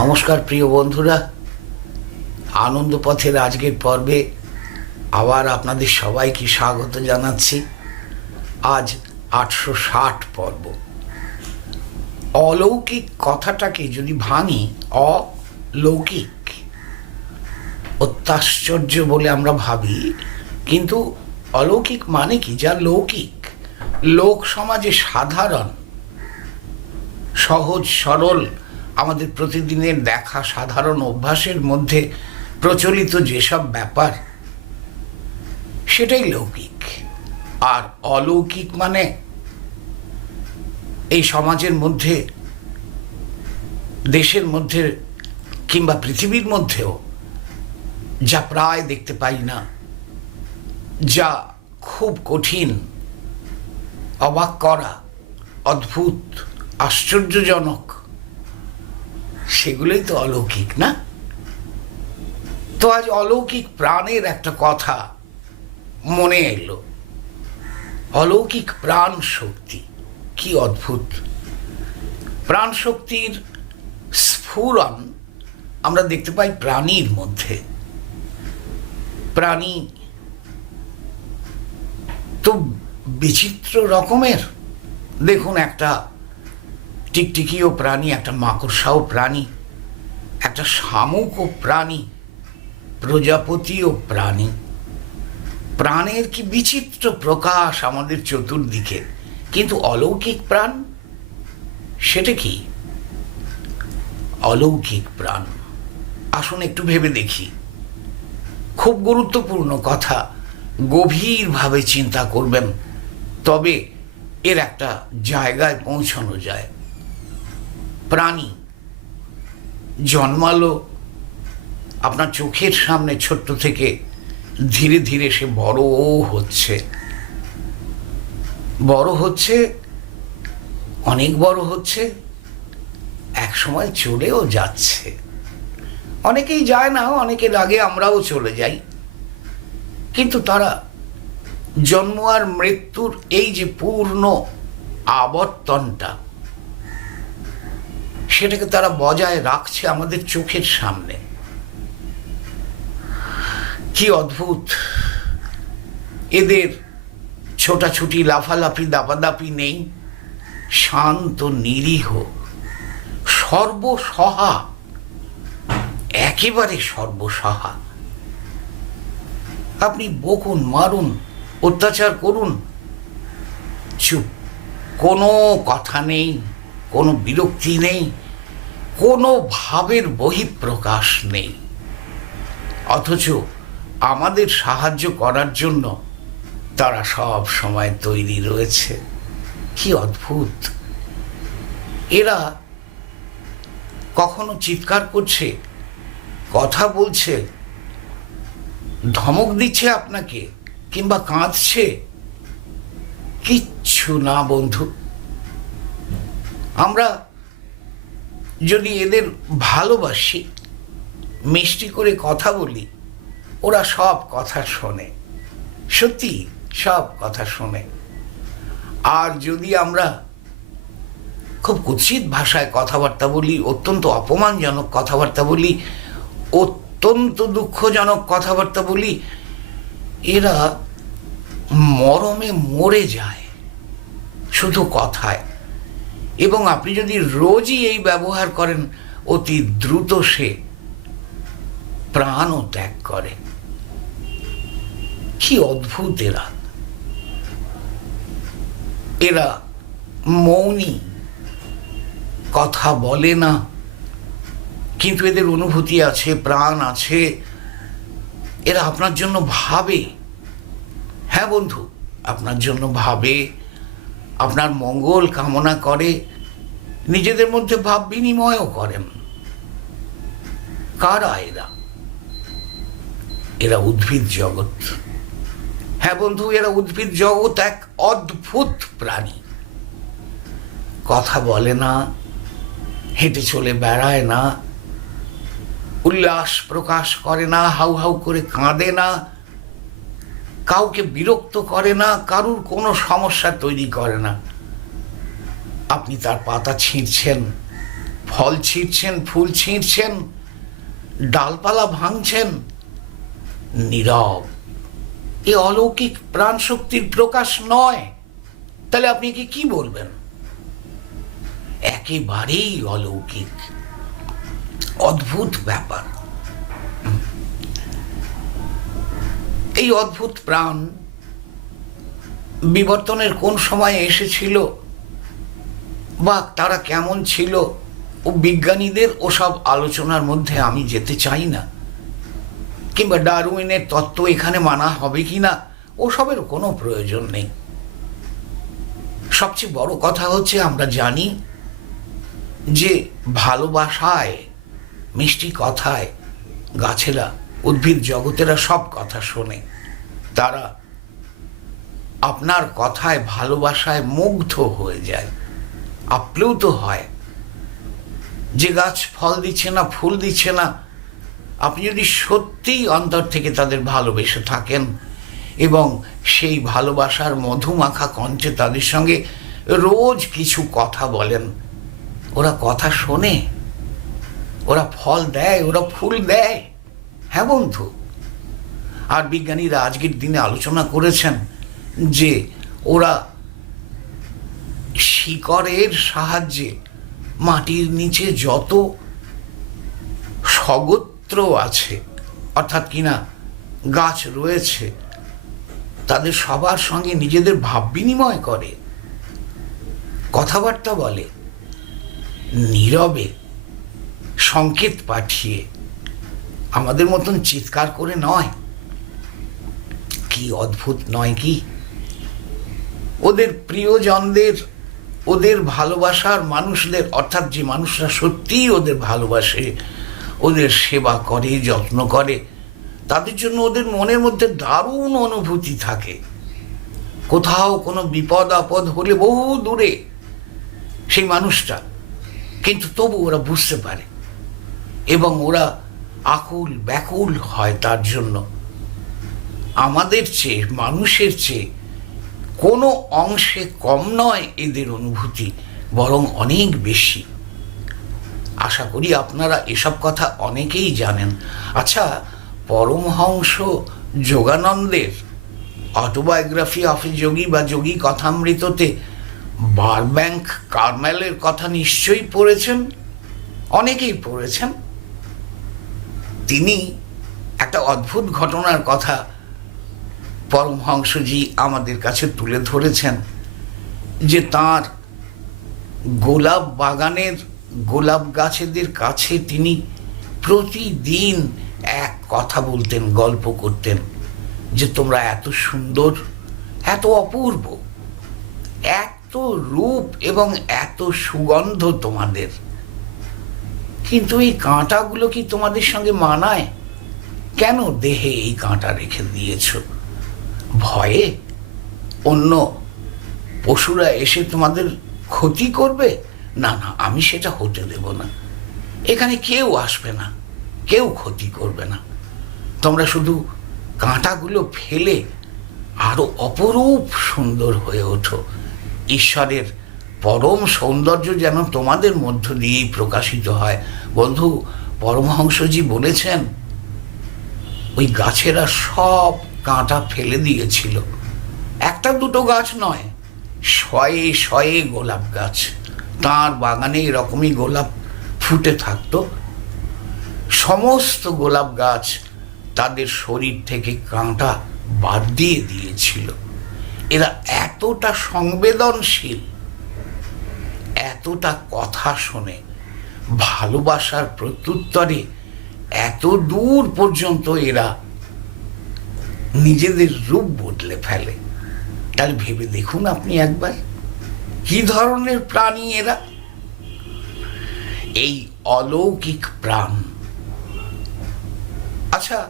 নমস্কার, প্রিয় বন্ধুরা। আনন্দ পথের আজকের পর্বে আবার আপনাদের সবাইকে স্বাগত জানাচ্ছি। আজ আটশো ষাট পর্ব। অলৌকিক কথাটাকে যদি ভাঙি, অলৌকিক, অত্যাশ্চর্য বলে আমরা ভাবি, কিন্তু অলৌকিক মানে কি? যা লৌকিক। লোক সমাজে সাধারণ, সহজ, সরল আমাদের প্রতিদিনের দেখা, সাধারণ অভ্যাসের মধ্যে প্রচলিত যেসব ব্যাপার, সেটাই লৌকিক। আর অলৌকিক মানে এই সমাজের মধ্যে, দেশের মধ্যে কিংবা পৃথিবীর মধ্যেও যা প্রায় দেখতে পাই না, যা খুব কঠিন, অবাক করা, অদ্ভুত, আশ্চর্যজনক সেগুলোই তো অলৌকিক, না? তো আজ অলৌকিক প্রাণের একটা কথা মনে এলো। অলৌকিক প্রাণ শক্তি, কি অদ্ভুত। প্রাণ শক্তির স্ফুরণ আমরা দেখতে পাই প্রাণীর মধ্যে। প্রাণী তো বিচিত্র রকমের। দেখুন একটা টিকটিকিও প্রাণী, একটা মাকড়সাও প্রাণী, একটা শামুকও প্রাণী, প্রজাপতিও প্রাণী। প্রাণের কি বিচিত্র প্রকাশ আমাদের চতুর্দিকে, কিন্তু অলৌকিক প্রাণ? সেটা কি? অলৌকিক প্রাণ। আসুন একটু ভেবে দেখি। খুব গুরুত্বপূর্ণ কথা, গভীরভাবে চিন্তা করবেন, তবে এর একটা জায়গায় পৌঁছানো যায়। প্রাণী জন্মালো আপনার চোখের সামনে ছোট্ট থেকে ধীরে ধীরে সে বড় হচ্ছে। বড় হচ্ছে, অনেক বড় হচ্ছে, এক সময় চলেও যাচ্ছে। অনেকেই যায় না, অনেকের আগে আমরাও চলে যাই। কিন্তু তারা জন্ম আর মৃত্যুর এই যে পূর্ণ আবর্তনটা সেটাকে তারা বজায় রাখছে আমাদের চোখের সামনে। কি অদ্ভুত। এদের ছোটাছুটি, লাফালাফি, দাপাদাপি নেই। শান্ত, নিরীহ, সর্বসহা, একেবারে সর্বসহা। আপনি বকুন, মারুন, অত্যাচার করুন। চুপ, কোনো কথা নেই। কোনো বিরক্তি নেই, কোনো ভাবের বহিঃপ্রকাশ নেই। অথচ আমাদের সাহায্য করার জন্য তারা সব সময় তৈরি রয়েছে। কি অদ্ভুত! এরা কখনো চিৎকার করছে, কথা বলছে, ধমক দিচ্ছে আপনাকে, কিংবা কাঁদছে? কিচ্ছু না বন্ধু। আমরা যদি এদের ভালোবাসি, মিষ্টি করে কথা বলি, ওরা সব কথা শোনে। সত্যি, সব কথা শোনে। আর যদি আমরা খুব কুৎসিত ভাষায় কথাবার্তা বলি, অত্যন্ত অপমানজনক কথাবার্তা বলি, অত্যন্ত দুঃখজনক কথাবার্তা বলি, এরা মরমে মরে যায়। শুধু কথায়। এবং আপনি যদি রোজই এই ব্যবহার করেন, অতি দ্রুত সে প্রাণও ত্যাগ করে। কি অদ্ভুত এরা। এরা মৌনী, কথা বলে না, কিন্তু এদের অনুভূতি আছে, প্রাণ আছে। এরা আপনার জন্য ভাবে। হ্যাঁ বন্ধু, আপনার জন্য ভাবে। আপনার মঙ্গল কামনা করে, নিজেদের মধ্যে ভাব বিনিময়ও করেন। কারা এরা? এরা উদ্ভিদ জগৎ। হ্যাঁ বন্ধু, এরা উদ্ভিদ জগৎ এক অদ্ভুত প্রাণী। কথা বলে না, হেঁটে চলে বেড়ায় না, উল্লাস প্রকাশ করে না, হাউ হাউ করে কাঁদে না কাউকে বিরক্ত করে না, কারুর কোনো সমস্যা তৈরি করে না। আপনি তার পাতা ছিঁড়ছেন, ফল ছিঁড়ছেন, ফুল ছিঁড়ছেন, ডালপালা ভাঙছেন, নীরব। এ অলৌকিক প্রাণ শক্তির প্রকাশ নয়। তাহলে আপনি কি কি বলবেন? একেবারেই অলৌকিক, অদ্ভুত ব্যাপার। এই অদ্ভুত প্রাণ বিবর্তনের কোন সময়ে এসেছিল? বা তারা কেমন ছিল? ও বিজ্ঞানীদের ওসব আলোচনার মধ্যে আমি যেতে চাই না। কিংবা ডারউইনের তত্ত্ব এখানে মানা হবে কি না, ওসবের কোনো প্রয়োজন নেই। সবচেয়ে বড় কথা হচ্ছে, আমরা জানি যে ভালোবাসায়, মিষ্টি কথায় গাছেরা উদ্ভিদ জগতেরা সব কথা শোনে। তারা আপনার কথায়, ভালোবাসায় মুগ্ধ হয়ে যায়, আপ্লুত হয়। যে গাছ ফল দিচ্ছে না, ফুল দিচ্ছে না, আপনি যদি সত্যিই অন্তর থেকে তাদের ভালোবেসে থাকেন এবং সেই ভালোবাসার মধুমাখা কঞ্চে তাদের সঙ্গে রোজ কিছু কথা বলেন, ওরা কথা শোনে, ওরা ফল দেয়, ওরা ফুল দেয়। হ্যাঁ বন্ধু। আর বিজ্ঞানীরা আজকের দিনে আলোচনা করেছেন যে ওরা শিকড়ের সাহায্যে মাটির নিচে যত স্বগোত্র আছে, অর্থাৎ কিনা গাছ রয়েছে, তাদের সবার সঙ্গে নিজেদের ভাব বিনিময় করে। কথাবার্তা বলে, নীরবে সংকেত পাঠিয়ে আমাদের মতন চিৎকার করে নয়। কি অদ্ভুত নয় কি? ওদের প্রিয়জনদের, ওদের ভালোবাসার মানুষদের, অর্থাৎ যে মানুষরা সত্যিই ওদের ভালোবাসে, ওদের সেবা করে, যত্ন করে, তাদের জন্য ওদের মনের মধ্যে দারুণ অনুভূতি থাকে। কোথাও কোনো বিপদ, আপদ হলে বহু দূরে সেই মানুষটা। কিন্তু তবু ওরা বুঝতে পারে এবং ওরা আকুল ব্যাকুল হয় তার জন্য। আমাদের চেয়ে, মানুষের চেয়ে কোনো অংশে কম নয় এদের অনুভূতি, বরং অনেক বেশি। আশা করি আপনারা এসব কথা অনেকেই জানেন। আচ্ছা পরমহংস যোগানন্দের অটোবায়োগ্রাফি অফ যোগী বা যোগী কথামৃততে বারব্যাংক কার্মেলের কথা নিশ্চয়ই পড়েছেন? অনেকেই পড়েছেন। তিনি একটা অদ্ভুত ঘটনার কথা পরমহংসজি আমাদের কাছে তুলে ধরেছেন, যে তার গোলাপ বাগানের গোলাপ গাছেদের কাছে তিনি প্রতিদিন এক কথা বলতেন, গল্প করতেন, যে তোমরা এত সুন্দর, এত অপূর্ব, এত রূপ এবং এত সুগন্ধ তোমাদের। কিন্তু এই কাঁটাগুলো কি তোমাদের সঙ্গে মানায়? কেন দেহে এই কাঁটা রেখে দিয়েছ? ভয়ে? অন্য পশুরা এসে তোমাদের ক্ষতি করবে? না না, আমি সেটা হতে দেব না। এখানে কেউ আসবে না, কেউ ক্ষতি করবে না। তোমরা শুধু কাঁটাগুলো ফেলে আরও অপরূপ সুন্দর হয়ে ওঠো। ঈশ্বরের পরম সৌন্দর্য যেন তোমাদের মধ্য দিয়েই প্রকাশিত হয়। বন্ধু, পরমহংসজি বলেছেন, ওই গাছেরা সব কাঁটা ফেলে দিয়েছিল। একটা দুটো গাছ নয়, শয়ে শয়ে গোলাপ গাছ। তার বাগানে এরকমই গোলাপ ফুটে থাকতো। সমস্ত গোলাপ গাছ তাদের শরীর থেকে কাঁটা বাদ দিয়ে দিয়েছিল। এরা এতটা সংবেদনশীল, এতটা কথা শোনে ভালোবাসার প্রত্যুত্তরে এত দূর পর্যন্ত এরা নিজেদের রূপ বদলে ফেলে। তাহলে ভেবে দেখুন আপনি একবার, কি ধরনের প্রাণী এরা? এই অলৌকিক প্রাণ। আচ্ছা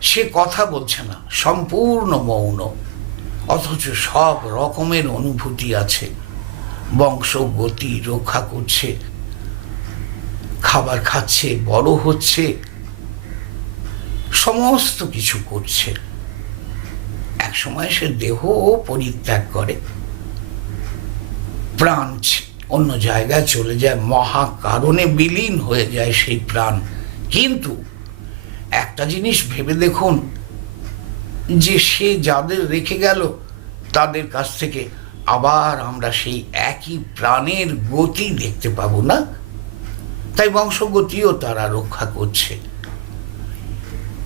সে কথা বলছে না, সম্পূর্ণ মৌন, অথচ সব রকমের অনুভূতি আছে। বংশ গতি রক্ষা করছে খাবার খাচ্ছে, বড় হচ্ছে, সমস্ত কিছু করছে। এক সময় সে দেহ পরিত্যাগ করে, প্রাণ অন্য জায়গায় চলে যায় মহা কারণে বিলীন হয়ে যায় সেই প্রাণ। কিন্তু একটা জিনিস ভেবে দেখুন, যে সে যাদের রেখে গেল, তাদের কাছ থেকে আবার আমরা সেই একই প্রাণের গতি দেখতে পাবো না? তাই বংশগতিও তারা রক্ষা করছে।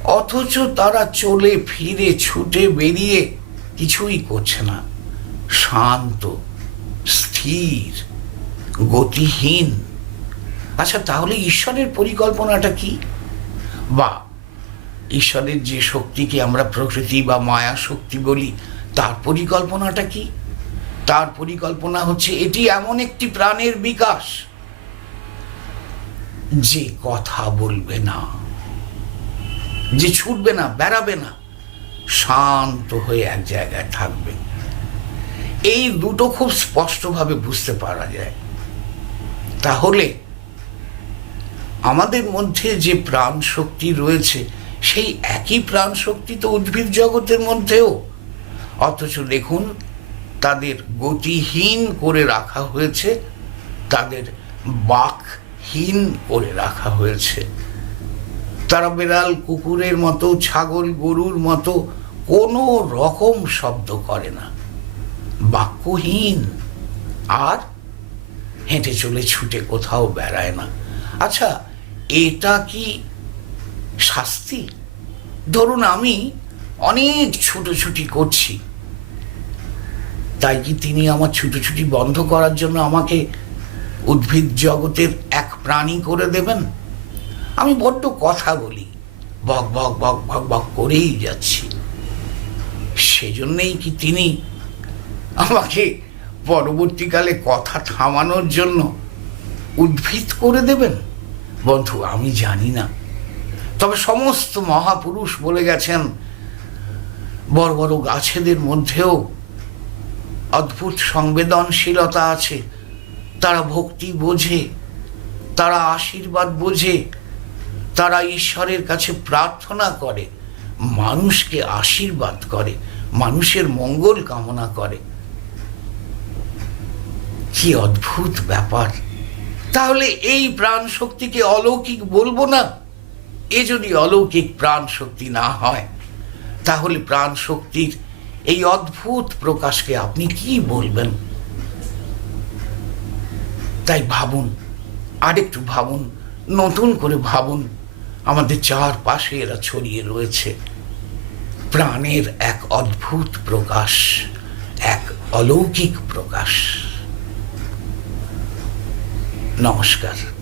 অথচ তারা চলে, ফিরে, ছুটে বেরিয়ে কিছুই করছে না। শান্ত, স্থির, গতিহীন। আচ্ছা তাহলে ঈশ্বরের পরিকল্পনাটা কি? বা, ঈশ্বরের যে শক্তিকে আমরা প্রকৃতি বা মায়া শক্তি বলি, তার পরিকল্পনাটা কি? তার পরিকল্পনা হচ্ছে এটি এমন একটি প্রাণের বিকাশ। যে কথা বলবে না, যে ছুটবে না, বেড়াবে না, শান্ত হয়ে এক জায়গায় থাকবে। এই দুটো খুব স্পষ্টভাবে বুঝতে পারা যায়। তাহলে আমাদের মধ্যে যে প্রাণ শক্তি রয়েছে, সেই একই প্রাণ শক্তি তো উদ্ভিদ জগতের মধ্যেও। অথচ দেখুন, তাদের গতিহীন করে রাখা হয়েছে, তাদের বাকহীন করে রাখা হয়েছে। তারা বেড়াল, কুকুরের মতো, ছাগল, গরুর মতো কোনো রকম শব্দ করে না। বাক্যহীন। আর হেঁটে চলে ছুটে কোথাও বেড়ায় না। আচ্ছা এটা কি শাস্তি? ধরুন আমি অনেক ছুটোছুটি করছি। তাই কি তিনি আমার ছুটোছুটি বন্ধ করার জন্য আমাকে উদ্ভিদ জগতের এক প্রাণী করে দেবেন? আমি বড্ড কথা বলি। বক বক বক বক বক করেই যাচ্ছি। সেজন্যেই কি তিনি আমাকে পরবর্তীকালে কথা থামানোর জন্য উদ্ভিদ করে দেবেন? বন্ধু, আমি জানি না। তবে সমস্ত মহাপুরুষ বলে গেছেন, বড় বড় গাছেদের মধ্যেও অদ্ভুত সংবেদনশীলতা আছে। তারা ভক্তি বোঝে, তারা আশীর্বাদ বোঝে, তারা ঈশ্বরের কাছে প্রার্থনা করে, মানুষকে আশীর্বাদ করে, মানুষের মঙ্গল কামনা করে। কি অদ্ভুত ব্যাপার। তাহলে এই প্রাণ শক্তিকে অলৌকিক বলব না? এ যদি অলৌকিক প্রাণ শক্তি না হয়, তাহলে প্রাণ শক্তির এই অদ্ভুত প্রকাশকে আপনি কি বলবেন? তাই ভাবুন, আরেকটু ভাবুন, নতুন করে ভাবুন। আমাদের চারপাশে এরা ছড়িয়ে রয়েছে। প্রাণের এক অদ্ভুত প্রকাশ, এক অলৌকিক প্রকাশ। নমস্কার।